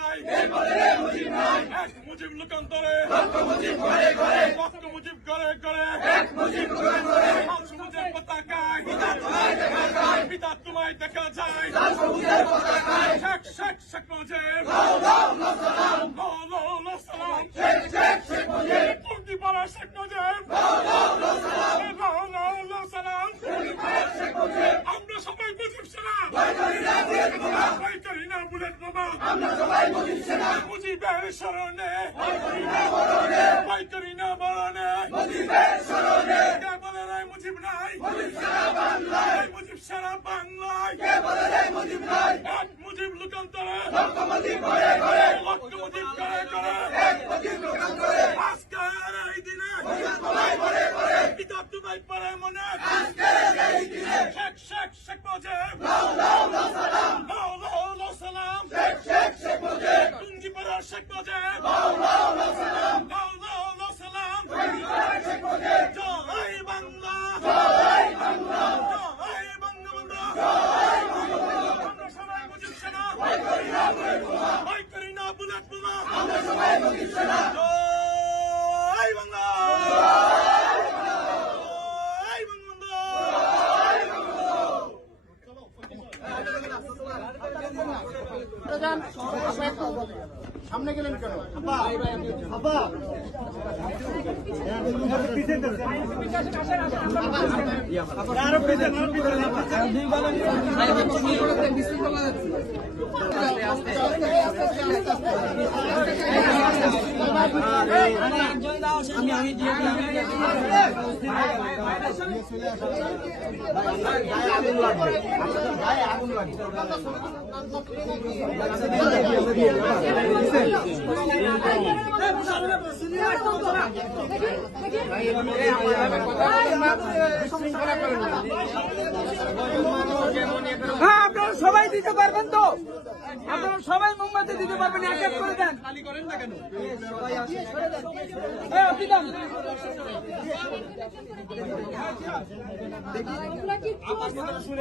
নাই। এক মুজিব লোকান্তরে পক্ষ মুজিব করে করে সবুজের পতাকায়। পিতা তোমায় দেখা যায়। শেখ শেখ শেখ মুজিব। করি না বুলেট বোমা মুজিবের স্মরণে। ভয় করি না মরণে কে বলে রে মুজিব নাই। এই মুজিব সারা বাংলায়। এক মুজিব লোকান্তরে। লক্ষ মুজিব করে করে আজকের এই দিনে পিতা তুমাই পরে মনে শেখ শেখ শেখ মুজিব লাও লাও লাও সালাম টুঙ্গি পাড়া শেখ মুজিব লাও লাও সালাম জয় বাংলা জয় বঙ্গবন্ধু আমরা সবাই মুজিব সেনা ভয় করি না বুলেট বোমা জয় বাংলা আপনারা সবাই দিতে পারবেন তো? আপনারা সবাই মোমবাতি দিতে পারবেন এক এক করে দেন। আপনি দেন। আমরা কি একটু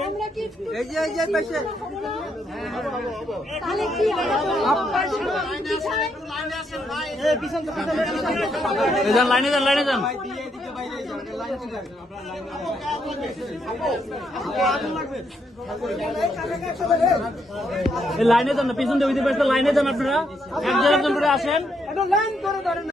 আমরা কি একটু এই যে এই যে পাশে। তাহলে কি আপনার সামনে পিছায় লাইনে যান লাইনে যান। এই লাইনে যান না পিছন দিয়ে লাইনে যান আপনারা। একজন একজন করে আসেন। লাইন করে